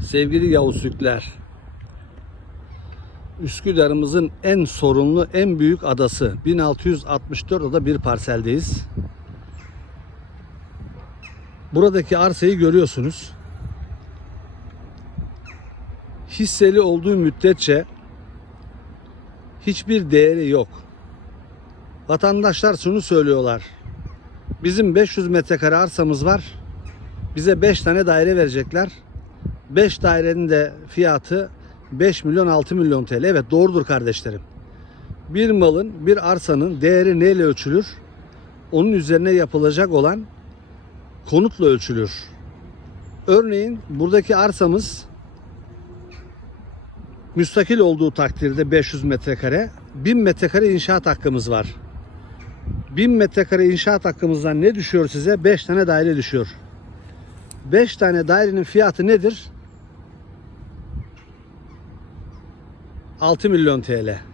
Sevgili Yavuz Türkler, Üsküdar'ımızın en sorunlu, en büyük adası 1664 oda bir parseldeyiz. Buradaki arsayı görüyorsunuz. Hisseli olduğu müddetçe hiçbir değeri yok. Vatandaşlar şunu söylüyorlar. Bizim 500 metrekare arsamız var. Bize 5 tane daire verecekler. 5 dairenin de fiyatı 5 milyon 6 milyon TL. Evet doğrudur kardeşlerim. Bir malın, bir arsanın değeri neyle ölçülür? Onun üzerine yapılacak olan konutla ölçülür. Örneğin buradaki arsamız müstakil olduğu takdirde 500 metrekare 1000 metrekare inşaat hakkımız var. 1000 metrekare inşaat hakkımızdan ne düşüyor size? 5 tane daire düşüyor. 5 tane dairenin fiyatı nedir? 6 milyon TL.